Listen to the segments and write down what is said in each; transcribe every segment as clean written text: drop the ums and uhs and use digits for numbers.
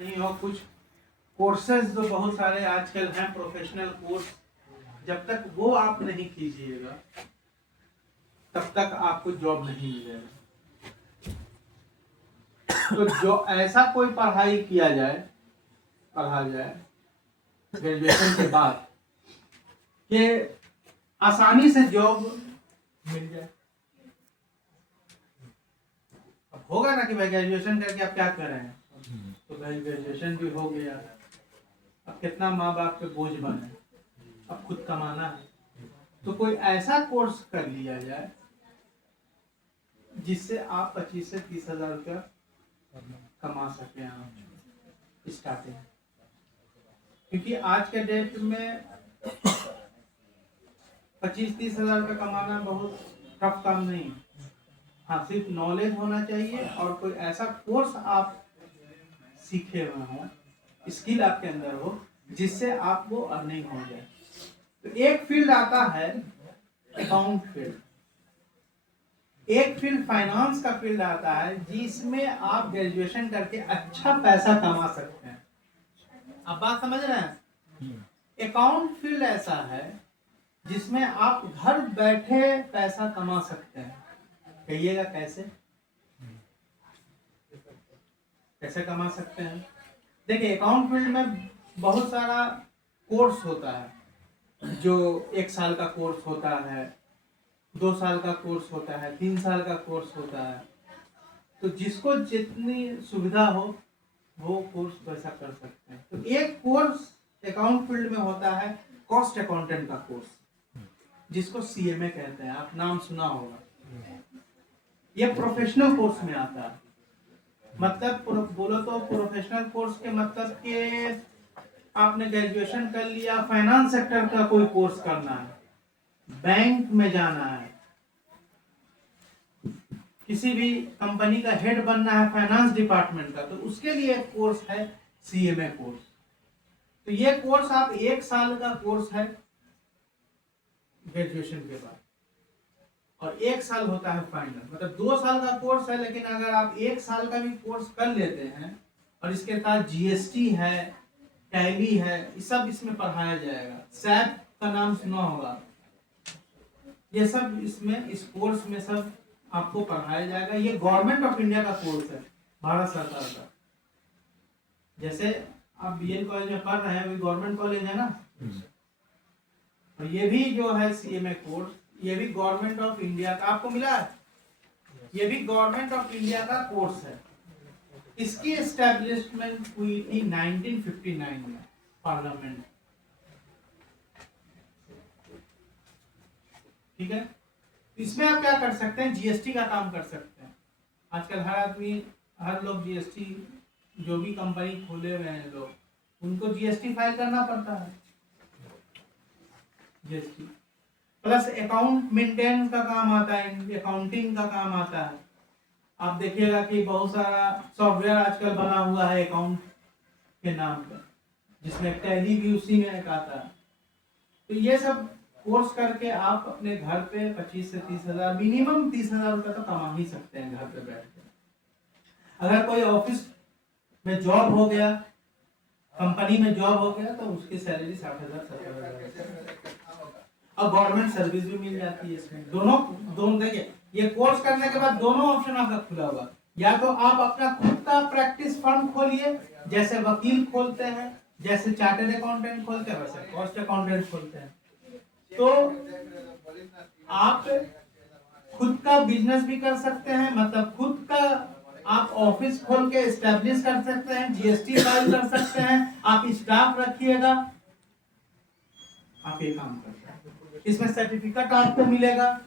नहीं हो कुछ कोर्सेज जो बहुत सारे आजकल हैं प्रोफेशनल कोर्स, जब तक वो आप नहीं कीजिएगा तब तक आपको जॉब नहीं मिलेगा। तो जो ऐसा कोई पढ़ाई पढ़ा जाए ग्रेजुएशन के बाद कि आसानी से जॉब मिल जाए। अब होगा ना कि भाई ग्रेजुएशन करके आप क्या कर रहे हैं, तो भाई ग्रेजुएशन भी हो गया, अब कितना माँ बाप पे बोझ बने, अब खुद कमाना है। तो कोई ऐसा कोर्स कर लिया जाए जिससे आप 25 से 30 हजार रुपया कमा सकें आप स्टार्टिंग। क्योंकि आज के डेट में 25-30 हजार रुपया कमाना बहुत टफ काम नहीं है। हाँ, सिर्फ नॉलेज होना चाहिए और कोई ऐसा कोर्स आप सीखे हुए हो, स्किल आपके अंदर हो, जिससे आप वो अर्निंग हो जाए। तो एक फील्ड आता है अकाउंट फील्ड, एक फील्ड फाइनेंस का फील्ड आता है जिसमें आप ग्रेजुएशन करके अच्छा पैसा कमा सकते हैं। आप बात समझ रहे हैं? अकाउंट फील्ड ऐसा है जिसमें आप घर बैठे पैसा कमा सकते हैं। कहिएगा कैसे कैसे कमा सकते हैं? देखिए, अकाउंट फील्ड में बहुत सारा कोर्स होता है, जो 1 साल का कोर्स होता है, 2 साल का कोर्स होता है, 3 साल का कोर्स होता है। तो जिसको जितनी सुविधा हो वो कोर्स वैसा कर सकते हैं। तो एक कोर्स अकाउंट फील्ड में होता है कॉस्ट अकाउंटेंट का कोर्स, जिसको सीएमए कहते हैं, आप नाम सुना होगा। ये प्रोफेशनल कोर्स में आता है। मतलब बोलो तो प्रोफेशनल कोर्स के मतलब कि आपने ग्रेजुएशन कर लिया, फाइनेंस सेक्टर का कोई कोर्स करना है, बैंक में जाना है, किसी भी कंपनी का हेड बनना है फाइनेंस डिपार्टमेंट का, तो उसके लिए एक कोर्स है सीएमए कोर्स। तो ये कोर्स आप 1 साल का कोर्स है ग्रेजुएशन के बाद, और 1 साल होता है फाइनल। मतलब 2 साल का कोर्स है, लेकिन अगर आप 1 साल का भी कोर्स कर लेते हैं और इसके साथ जीएसटी है, टैली है, ये सब इसमें पढ़ाया जाएगा। सैप का नाम सुना होगा, ये सब इसमें इस कोर्स में सब आपको पढ़ाया जाएगा। ये गवर्नमेंट ऑफ इंडिया का कोर्स है, भारत सरकार का। जैसे आप बीएड कॉलेज में पढ़ रहे हैं, गवर्नमेंट कॉलेज है ना, और ये भी जो है सीएमए कोर्स, ये भी गवर्नमेंट ऑफ इंडिया का आपको मिला है। ये भी गवर्नमेंट ऑफ इंडिया का कोर्स है। इसकी एस्टेब्लिशमेंट हुई थी 1959 में पार्लियामेंट। ठीक है, इसमें आप क्या कर सकते हैं, जीएसटी का काम कर सकते हैं। आजकल हर लोग जीएसटी, जो भी कंपनी खोले हुए हैं लोग, उनको जीएसटी फाइल करना पड़ता है। जीएसटी प्लस अकाउंट मेंटेनेंस का काम आता है, अकाउंटिंग का काम आता है। आप देखिएगा कि बहुत सारा सॉफ्टवेयर आजकल बना हुआ है अकाउंट के नाम पर, जिसमें टैली भी उसी में एक आता है। तो ये सब कोर्स करके आप अपने घर पे 25 से 30 हजार, मिनिमम 30 हजार रुपये तो कमा ही सकते हैं घर पे बैठ के। अगर कोई ऑफिस में जॉब हो गया, कंपनी में जॉब हो गया, तो उसकी सैलरी 60,000 70,000 और गवर्नमेंट सर्विस भी मिल जाती है इसमें। दोनों देखिए, ये कोर्स करने के बाद दोनों ऑप्शन आपका खुला हुआ। या तो आप अपना खुद का प्रैक्टिस फर्म खोलिए, जैसे वकील खोलते हैं, जैसे चार्टर्ड अकाउंटेंट खोलते हैं, वैसे कॉस्ट अकाउंटेंट खोलते हैं। तो आप खुद का बिजनेस भी कर सकते हैं, मतलब खुद का आप ऑफिस खोल के एस्टेब्लिश कर सकते हैं, जीएसटी फाइल कर सकते हैं, आप स्टाफ रखिएगा, आप ये काम कर सकते हैं। इसमें सर्टिफिकेट आपको मिलेगा,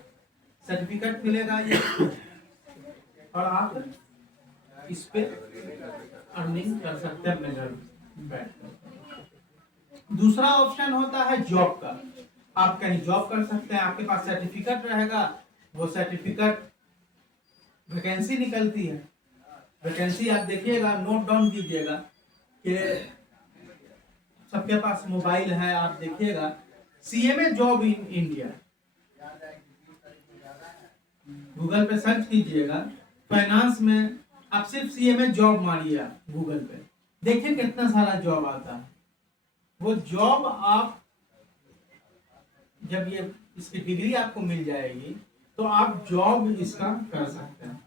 ये, और आप इस पे अर्निंग कर सकते हैं अपने घर बैठ। दूसरा ऑप्शन होता है जॉब का। आप कहीं जॉब कर सकते हैं, आपके पास सर्टिफिकेट रहेगा, वो सर्टिफिकेट, वैकेंसी निकलती है, वैकेंसी आप देखिएगा, नोट डाउन कीजिएगा कि सबके पास मोबाइल है, आप देखिएगा CMA job in India, Google पे सर्च कीजिएगा, फाइनेंस में आप सिर्फ सीएमए जॉब मारिए गूगल पे, देखिए कितना सारा जॉब आता है। वो जॉब आप जब ये इसकी डिग्री आपको मिल जाएगी तो आप जॉब इसका कर सकते हैं।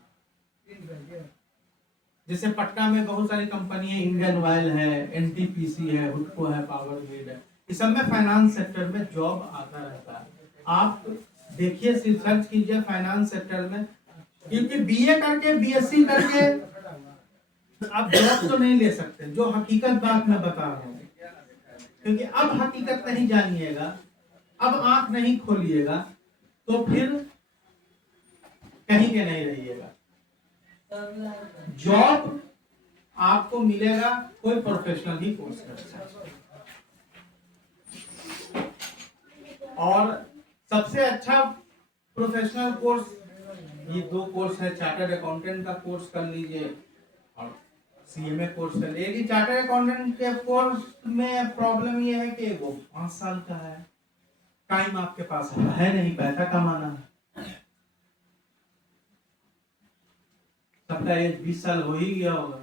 जैसे पटना में बहुत सारी कंपनी है, इंडियन ऑयल है, एनटीपीसी है, हुडको है, पावर ग्रिड है, इस सब में फाइनेंस सेक्टर में जॉब आता रहता है। आप देखिए, सर्च कीजिए फाइनेंस सेक्टर में, क्योंकि बीए करके बीएससी करके आप जॉब तो नहीं ले सकते, जो हकीकत बात मैं बता रहा हूँ। क्योंकि अब हकीकत नहीं जानिएगा, अब आंख नहीं खोलिएगा तो फिर कहीं के नहीं रहिएगा। जॉब आपको मिलेगा कोई प्रोफेशनल ही कोर्स करता है। और सबसे अच्छा प्रोफेशनल कोर्स ये दो कोर्स है, चार्टर्ड अकाउंटेंट का कोर्स कर लीजिए और सीएमए कोर्स कर लीजिए। चार्टर्ड अकाउंटेंट के कोर्स में प्रॉब्लम ये है कि वो 5 साल का है, टाइम आपके पास है नहीं, पैसा कमाना है। सबका एज 20 साल हो ही गया होगा।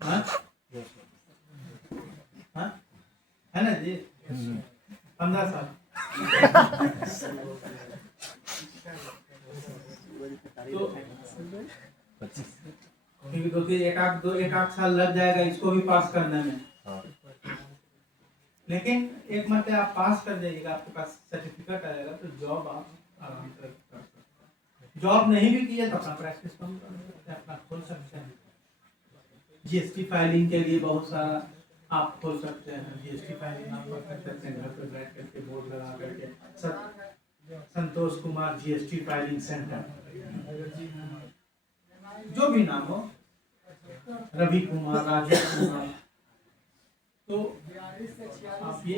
हाँ? हाँ? है ना जी? 15 साल। तो एक आध साल लग जाएगा इसको भी पास करने में। लेकिन एक मत आप पास कर जाइएगा, आपके पास सर्टिफिकेट आएगा तो जॉब आप आराम से कर सकते हैं। जॉब नहीं भी किया तो अपना प्रैक्टिस कम कर सकते हैं, अपना खोल सकते हैं। जीएसटी फाइलिंग के लिए बहुत सारा आप खोल सकते हैं। जीएसटी फाइलिंग आप कर सकते हैं घर पर बैठ करके, बोर्ड लगा करके, Santosh Kumar GST filing centre, जो भी नाम हो, रवि कुमार, राजेश कुमार, तो आप ये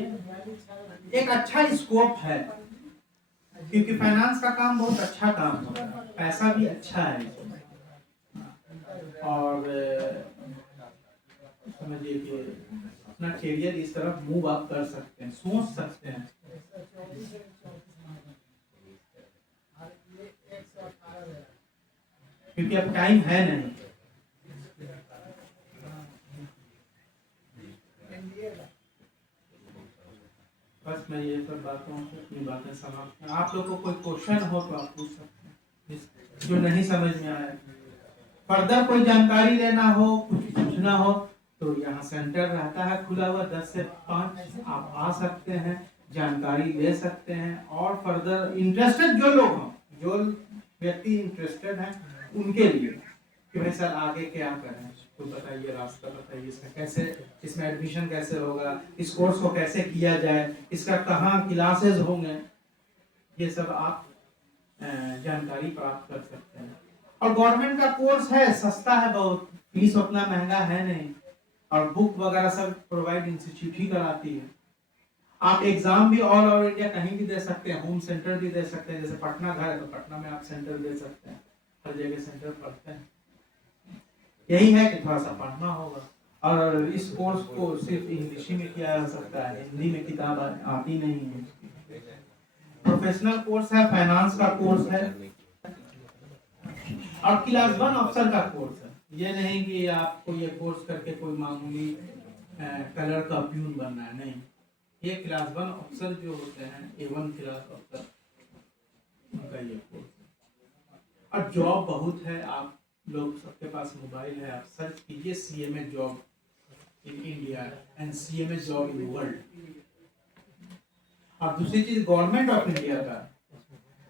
एक अच्छा स्कोप है, क्योंकि फाइनेंस का काम बहुत अच्छा काम है, पैसा भी अच्छा है और समझिए कि अपना कैरियर इस तरफ मूव आप कर सकते हैं, सोच सकते हैं। क्योंकि अब टाइम है नहीं। बस मैं ये सब बातों अपनी बातें समाप्त। आप लोगों को कोई क्वेश्चन हो तो आप पूछ सकते हैं, जो नहीं समझ में आया, फर्दर कोई जानकारी लेना हो, कुछ पूछना हो तो यहाँ सेंटर रहता है खुला हुआ 10 से 5, आप आ सकते हैं, जानकारी ले सकते हैं। और फर्दर इंटरेस्टेड जो लोग हों, जो व्यक्ति इंटरेस्टेड हैं, उनके लिए कि भाई सर आगे क्या करें, तो बताइए, रास्ता बताइए, इसमें कैसे, इसमें एडमिशन कैसे होगा, इस कोर्स को कैसे किया जाए, इसका कहाँ क्लासेस होंगे, ये सब आप जानकारी प्राप्त कर सकते हैं। और गवर्नमेंट का कोर्स है, सस्ता है बहुत, फीस उतना महंगा है नहीं, और बुक वगैरह सब प्रोवाइड इंस्टीट्यूट ही कराती है। आप एग्जाम भी ऑल ओवर इंडिया कहीं भी दे सकते हैं, होम सेंटर भी दे सकते हैं। जैसे पटना घर है तो पटना में आप सेंटर दे सकते हैं, हर जगह सेंटर पढ़ते हैं। यही है कि थोड़ा सा पढ़ना होगा। और इस कोर्स को सिर्फ इंग्लिश में किया जा सकता है, हिंदी में किताब आती नहीं है। प्रोफेशनल कोर्स है, फाइनेंस का कोर्स है, और क्लास 1 अफसर का कोर्स है। ये नहीं कि आपको ये कोर्स करके कोई मामूली कलर का प्यून बनना है, नहीं। ये क्लास 1 अफसर जो होते हैं, A1 क्लास अफसर, उनका ये कोर्स है। और जॉब बहुत है, आप लोग सबके पास मोबाइल है, आप सर्च कीजिए CMA job in India and CMA job in world. और दूसरी चीज गवर्नमेंट ऑफ इंडिया का,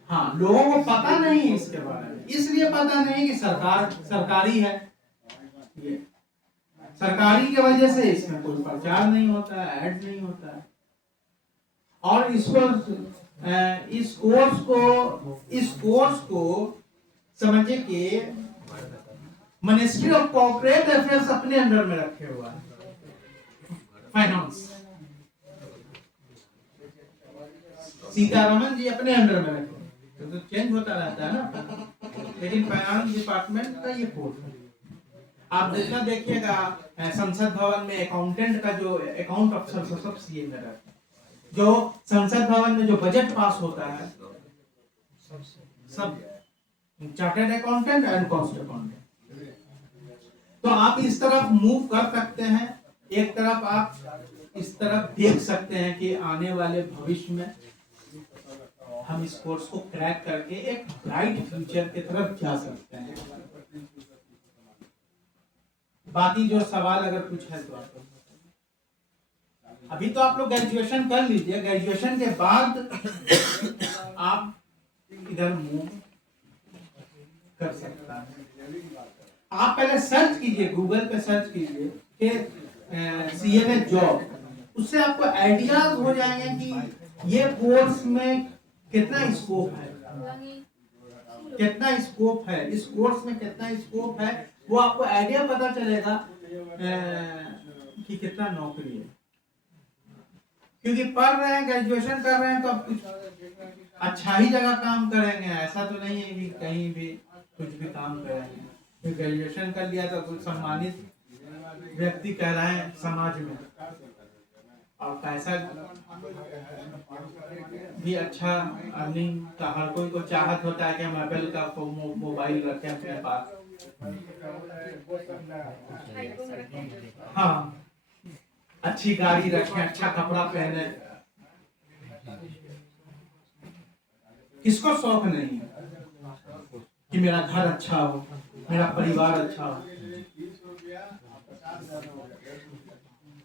हाँ, लोगों को पता नहीं है इसके बारे में, इसलिए पता नहीं कि सरकारी है, ये सरकारी की वजह से इसमें कोई प्रचार नहीं होता है, ऐड नहीं होता है। और इस कोर्स को समझिए कि मिनिस्ट्री ऑफ कॉर्पोरेट अफेयर्स अपने अंडर में रखे हुआ है। फाइनेंस सीतारमन जी अपने अंडर में रखे, तो चेंज होता रहता है ना, लेकिन फाइनेंस डिपार्टमेंट का ये कोर्स है। आप जितना देखिएगा संसद भवन में अकाउंटेंट का जो अकाउंट अफसर सब सीए में रहता है, जो संसद भवन में जो बजट पास होता है सब chartered accountant and cost accountant, तो आप इस तरफ मूव कर सकते हैं, एक तरफ आप इस तरफ देख सकते हैं कि आने वाले भविष्य में हम इस कोर्स को क्रैक करके एक ब्राइट फ्यूचर की तरफ जा सकते हैं। बाकी जो सवाल अगर कुछ है तो आप लोग अभी तो आप लोग ग्रेजुएशन कर लीजिए, ग्रेजुएशन के बाद आप इधर मूव कर सकते हैं। आप पहले सर्च कीजिए, गूगल पे सर्च कीजिए कि सीए में जॉब, उससे आपको आइडियाज हो जाएंगे कि ये कोर्स में कितना स्कोप है, कितना स्कोप है इस कोर्स में, कितना स्कोप है, वो आपको आइडिया पता चलेगा कि कितना नौकरी है। क्योंकि पढ़ रहे हैं, ग्रेजुएशन कर रहे हैं, तो आप कुछ अच्छा ही जगह काम करेंगे, ऐसा तो नहीं है कि कहीं भी कुछ भी काम करेंगे। तो ग्रेजुएशन कर लिया तो कुछ सम्मानित व्यक्ति कहलाएं समाज में, और पैसा भी अच्छा अर्निंग का हर कोई को चाहत होता है कि हम एप्पल का मोबाइल रखें अपने पास। हाँ, अच्छी गाड़ी रखें, अच्छा कपड़ा पहने, किसको शौक नहीं है कि मेरा घर अच्छा हो, मेरा परिवार अच्छा हो,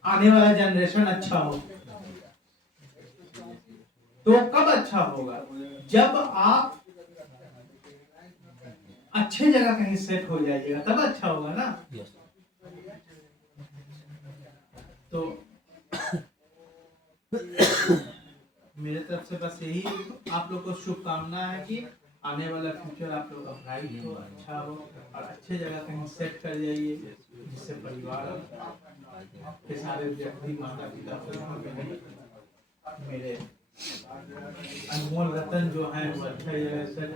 आने वाला जनरेशन अच्छा हो। तो कब अच्छा होगा? जब आप अच्छे जगह कहीं सेट हो जाइएगा, तब अच्छा होगा ना। तो मेरे तरफ से बस यही आप लोग को शुभकामना है कि आने वाला फ्यूचर आप लोग का ब्राइट हो, अच्छा हो, और अच्छे जगह कहीं सेट कर जाइए, जिससे परिवार के सारे व्यक्ति, माता पिता, मेरे अनमोल रतन जो हैं वो अच्छा जगह सेट